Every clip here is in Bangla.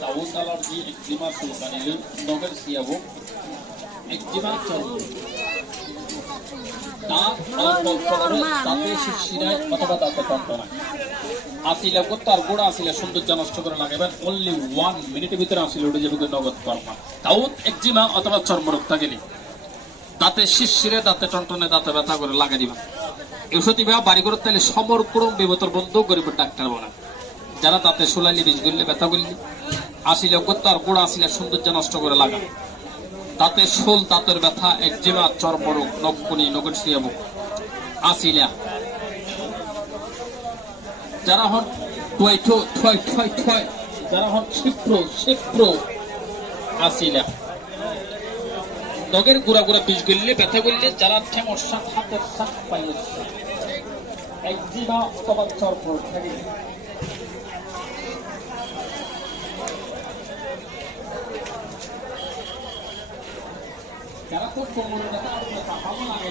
Tavuk alerji, eczema, sultanili, nogal siyabuk, eczema চর্ম দাঁত অল্প করে দাঁতে শিরশিরায় অথবা দাঁতে যন্ত্রণা আসিলে তার গোড়া আসিলে সৌন্দর্য নষ্ট করে লাগাবেন অনলি 1 মিনিটের ভিতরে আসিলে উঠে যাবে নগদ কর্মা দাউদ একজিমা অথবা চর্মরোগ থাকলে দাঁতে শিরশিরে দাঁতে টনটনে দাঁতে ব্যথা করে লাগাই দিবেন ঔষধি বা বাড়ি করে তাহলে সমগ্র বিবতর বন্ধ গরিবের ডাক্তার বানান যারা দাঁতে শুলাইলে বিষ গড়লে ব্যথা করলে আসিলে তার গোড়া আসিলে সৌন্দর্য নষ্ট করে লাগান দাঁতের শোল দাঁতের ব্যথা একজিমা চর্মরোগ নখকুনি নগদ সিয়াবুক আসিলা যারা হন যারা হন ক্ষিপ্র আসিলা নগের গুড়া বিষ গড়লে ব্যথা করলে যারা ঠেমসা হাতের সাপ পাইলে একজিমা অথবা চর্মরোগ থাকে যারা খুব কোমরে ব্যথা আসলে ভালো লাগে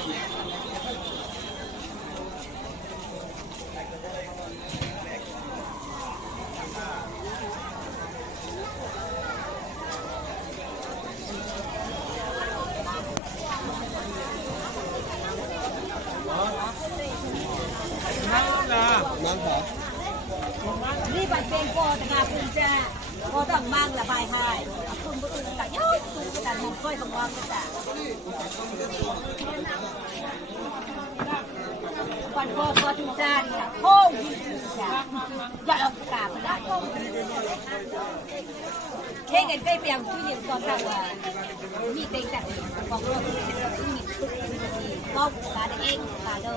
นี่บัดเป็นโกตงาคุณจ้าโกต้องมั่งระบายให้คุณบุตรตะย้อยคุณแต่มงค่อยบังวังจ้าวันโกทุนจ้าเนี่ยโค้งจ้าอย่าเอากาบมาได้เข่งกันใกล้เปียงที่ยืนก่อนกันว่ามีเต็งแต่บอกว่ามีก็การเองการโด